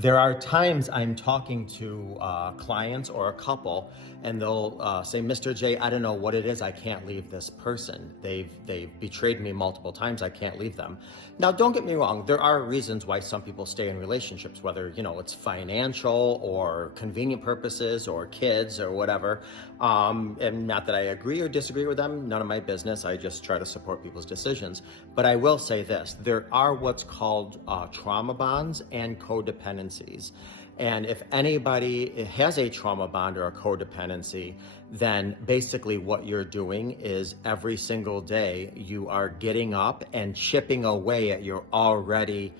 There are times I'm talking to clients or a couple, and they'll say, "Mr. J, I don't know what it is. I can't leave this person. They've betrayed me multiple times. I can't leave them." Now, don't get me wrong. There are reasons why some people stay in relationships, whether it's financial or convenient purposes or kids or whatever. And not that I agree or disagree with them. None of my business. I just try to support people's decisions. But I will say this: there are what's called trauma bonds and codependencies. And if anybody has a trauma bond or a codependency, then basically what you're doing is every single day you are getting up and chipping away at your already,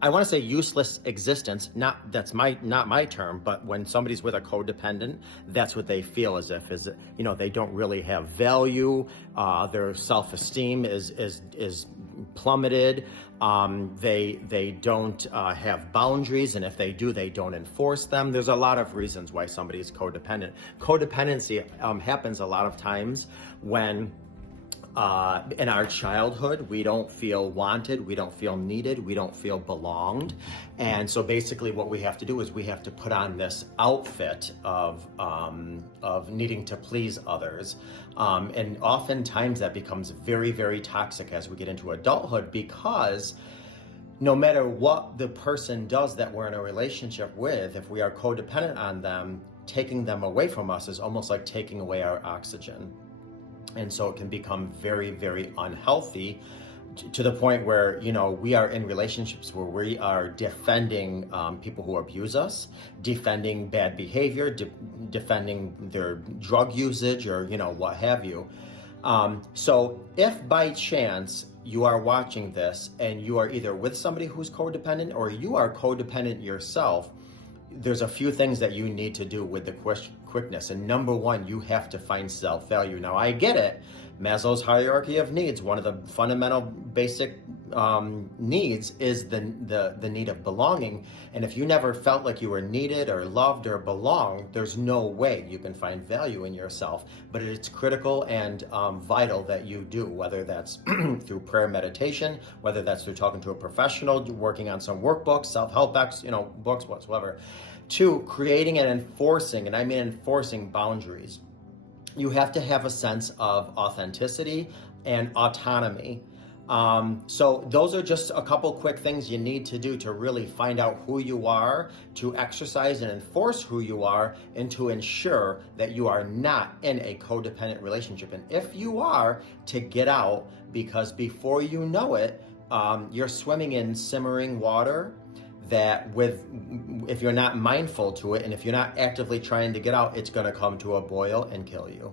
I want to say, useless existence. That's not my term, but when somebody's with a codependent, that's what they feel as if they don't really have value. Their self-esteem is plummeted. They don't have boundaries, and if they do, they don't enforce them. There's a lot of reasons why somebody's codependent. Codependency happens a lot of times when in our childhood, we don't feel wanted, we don't feel needed, we don't feel belonged. And so basically what we have to do is we have to put on this outfit of needing to please others. And oftentimes that becomes very, very toxic as we get into adulthood, because no matter what the person does that we're in a relationship with, if we are codependent on them, taking them away from us is almost like taking away our oxygen. And so it can become very, very unhealthy to the point where, we are in relationships where we are defending people who abuse us, defending bad behavior, defending their drug usage or, what have you. So if by chance you are watching this and you are either with somebody who's codependent or you are codependent yourself, there's a few things that you need to do with the quickness. And number one, you have to find self-value. Now, I get it. Maslow's hierarchy of needs, one of the fundamental basic needs is the need of belonging. And if you never felt like you were needed or loved or belonged, there's no way you can find value in yourself. But it's critical and vital that you do, whether that's through prayer, meditation, whether that's through talking to a professional, working on some workbooks, self-help books, whatsoever, to creating and enforcing, and I mean enforcing boundaries. You have to have a sense of authenticity and autonomy. So those are just a couple quick things you need to do to really find out who you are, to exercise and enforce who you are, and to ensure that you are not in a codependent relationship. And if you are, to get out, because before you know it, you're swimming in simmering water that if you're not mindful to it, and if you're not actively trying to get out, it's going to come to a boil and kill you.